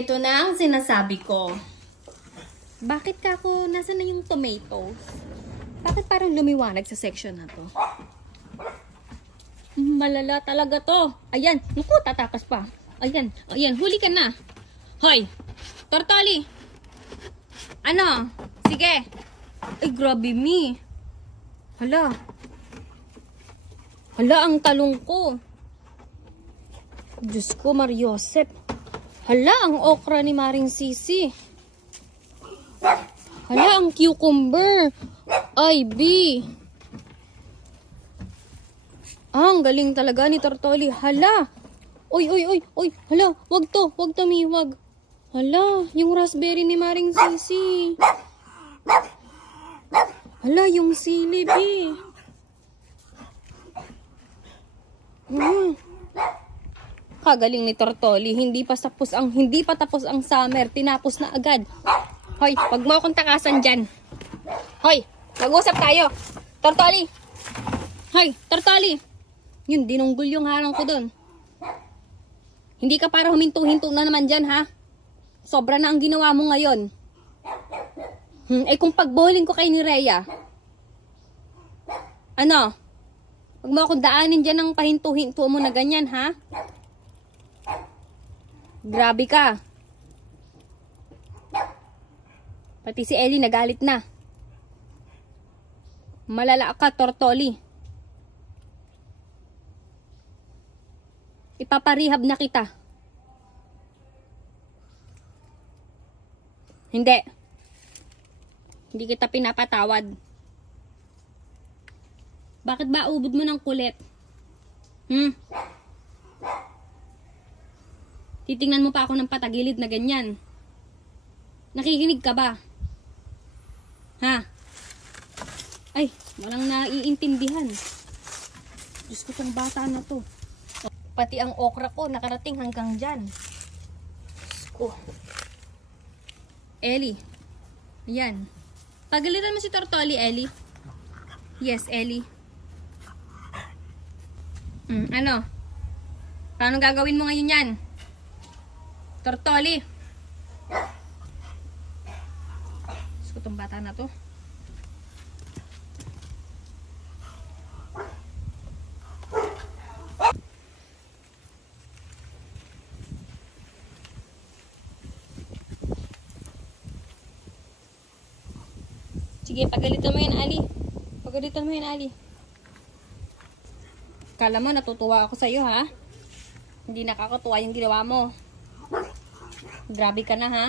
Ito na ang sinasabi ko. Bakit ka ako, nasa na yung tomatoes? Bakit parang lumiwanag sa section na to? Malala talaga to. Ayan, naku, tatakas pa. Ayan, ayan, huli ka na. Hoy, Tortoli. Ano? Sige. Ay, grabe me. Hala. Hala, ang talong ko. Diyos ko, Mariosep. Hala, ang okra ni Maring Sisi. Hala, ang cucumber. Ay, B. Ang galing talaga ni Tortoli. Hala. Uy, uy, uy, uy. Hala, wag to, Mi, wag. Hala, yung raspberry ni Maring Sisi. Hala, yung sili, B. Kagaling ni Tortoli. Hindi pa tapos ang summer. Tinapos na agad. Hoy, wag mo akong takasan dyan. Hoy, mag-usap tayo. Tortoli. Hoy, Tortoli. Yun, dinunggol yung harang ko dun. Hindi ka para huminto-hinto na naman dyan, ha? Sobra na ang ginawa mo ngayon. Eh kung pagboling ko kay ni Rhea, ano? Wag mo akong daanin dyan ng pahinto-hinto mo na ganyan, ha? Grabe ka. Pati si Ellie nagalit na. Malala ka, Tortoli. Ipaparehab na kita. Hindi. Hindi kita pinapatawad. Bakit ba ubod mo ng kulit? Titingnan mo pa ako ng patagilid na ganyan. Nakikinig ka ba? Ha? Ay, walang naiintindihan. Diyos ko, tong bata na to. Pati ang okra ko, nakarating hanggang dyan. Diyos ko. Ellie. Ayan. Pagalitan mo si Tortoli, Ellie. Yes, Ellie. Ano? Paano gagawin mo ngayon yan? Tortoli. Diyos ko, tong bata na to. Sige, pagalitan mo yan, Ali. Pagalitan mo yan, Ali. Kala mo, natutuwa ako sa'yo, ha? Hindi nakakatuwa yung ginawa mo. Grabe ka na, ha?